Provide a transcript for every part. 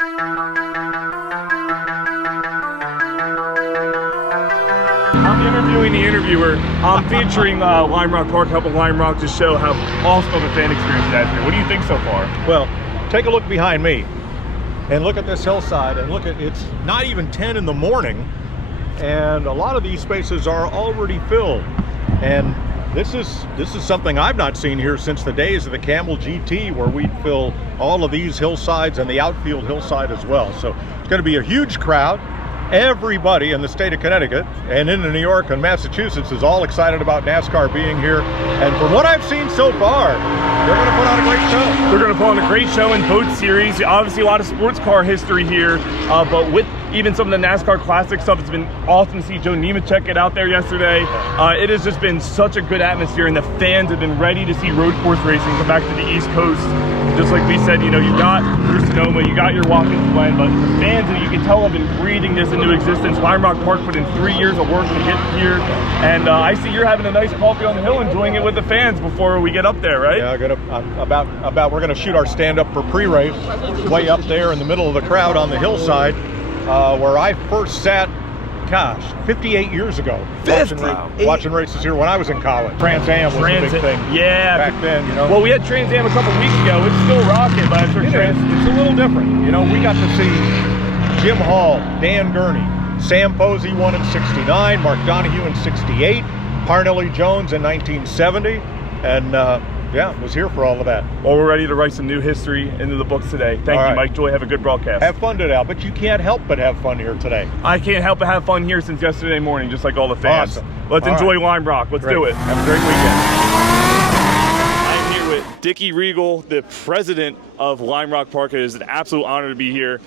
I'm interviewing the interviewer. I'm featuring Lime Rock Park, helping Lime Rock to show how awesome of a fan experience it has here. What do you think so far? Well, take a look behind me and look at this hillside, and look at, it's not even 10 in the morning, and a lot of these spaces are already filled. And this is something I've not seen here since the days of the Camel GT, where we'd fill all of these hillsides and the outfield hillside as well. So it's going to be a huge crowd. Everybody in the state of Connecticut and in New York and Massachusetts is all excited about NASCAR being here. And from what I've seen so far, they're going to put on a great show. They're going to put on a great show in both series. Obviously a lot of sports car history here, but with even some of the NASCAR classic stuff, it's been awesome to see Joe Nemechek get out there yesterday. It has just been such a good atmosphere, and the fans have been ready to see road course racing come back to the East Coast. Just like we said, you know, you got your Sonoma, you got your Watkins Glen, but the fans, and you can tell, have been breathing this into existence. Lime Rock Park put in 3 years of work to get here, and I see you're having a nice coffee on the hill, enjoying it with the fans before we get up there, right? Yeah, we're gonna shoot our stand-up for pre-race way up there in the middle of the crowd on the hillside, where I first sat, gosh, 58 years ago, watching races here when I was in college. Trans Am was a big thing. Yeah, back then, you know. Well, we had Trans Am a couple weeks ago. It's still rocking, but I'm sure it's a little different. You know, we got to see Jim Hall, Dan Gurney, Sam Posey won in '69, Mark Donohue in '68, Parnelli Jones in 1970, and yeah, was here for all of that. Well, we're ready to write some new history into the books today. Thank you, Mike Joy. Have a good broadcast. Have fun today, but you can't help but have fun here today. I can't help but have fun here since yesterday morning, just like all the fans. Awesome. Let's enjoy Lime Rock. Let's do it. Have a great weekend. I'm here with Dicky Riegel, the president of Lime Rock Park. It is an absolute honor to be here.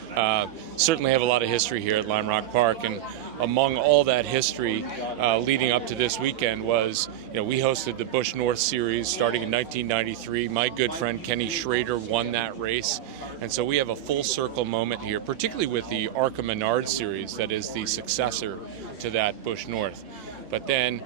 Certainly have a lot of history here at Lime Rock Park, and among all that history leading up to this weekend was, you know, we hosted the Busch North Series starting in 1993. My good friend Kenny Schrader won that race, and so we have a full circle moment here, particularly with the ARCA Menard Series that is the successor to that Busch North. But then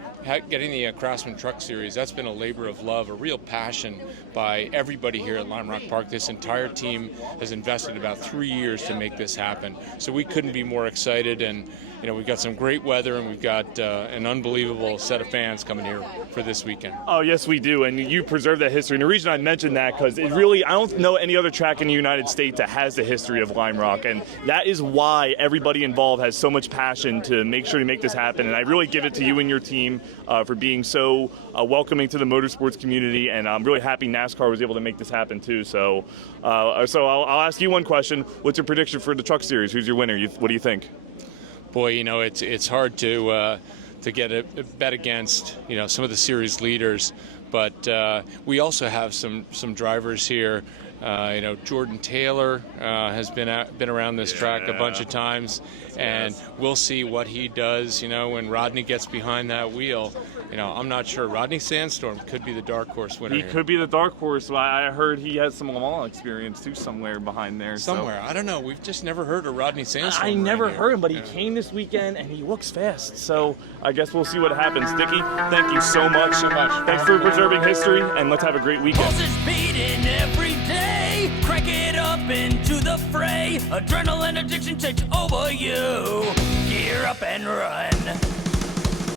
getting the Craftsman Truck Series, that's been a labor of love, a real passion by everybody here at Lime Rock Park. This entire team has invested about 3 years to make this happen. So we couldn't be more excited, and you know, we've got some great weather, and we've got an unbelievable set of fans coming here for this weekend. Oh, yes, we do, and you preserve that history. And the reason I mentioned that, because it really, I don't know any other track in the United States that has the history of Lime Rock, and that is why everybody involved has so much passion to make sure to make this happen. And I really give it to you and your team for being so welcoming to the motorsports community, and I'm really happy NASCAR was able to make this happen too. So, I'll ask you one question. What's your prediction for the Truck Series? Who's your winner? What do you think? Boy, you know, it's hard to get a bet against, you know, some of the series leaders, but we also have some drivers here. You know, Jordan Taylor has been around this track a bunch of times, and we'll see what he does, you know, when Rodney gets behind that wheel. You know, I'm not sure. Rodney Sandstorm could be the dark horse winner. He could be the dark horse. I heard he has some Lamar experience too somewhere behind there. Somewhere. So. I don't know. We've just never heard of Rodney Sandstorm. I never heard him, but he came this weekend and he looks fast. So I guess we'll see what happens. Dicky, thank you so much. Thanks for preserving history, and let's have a great weekend. Pulses beating every day. Crank it up into the fray. Adrenaline addiction takes over you. Gear up and run.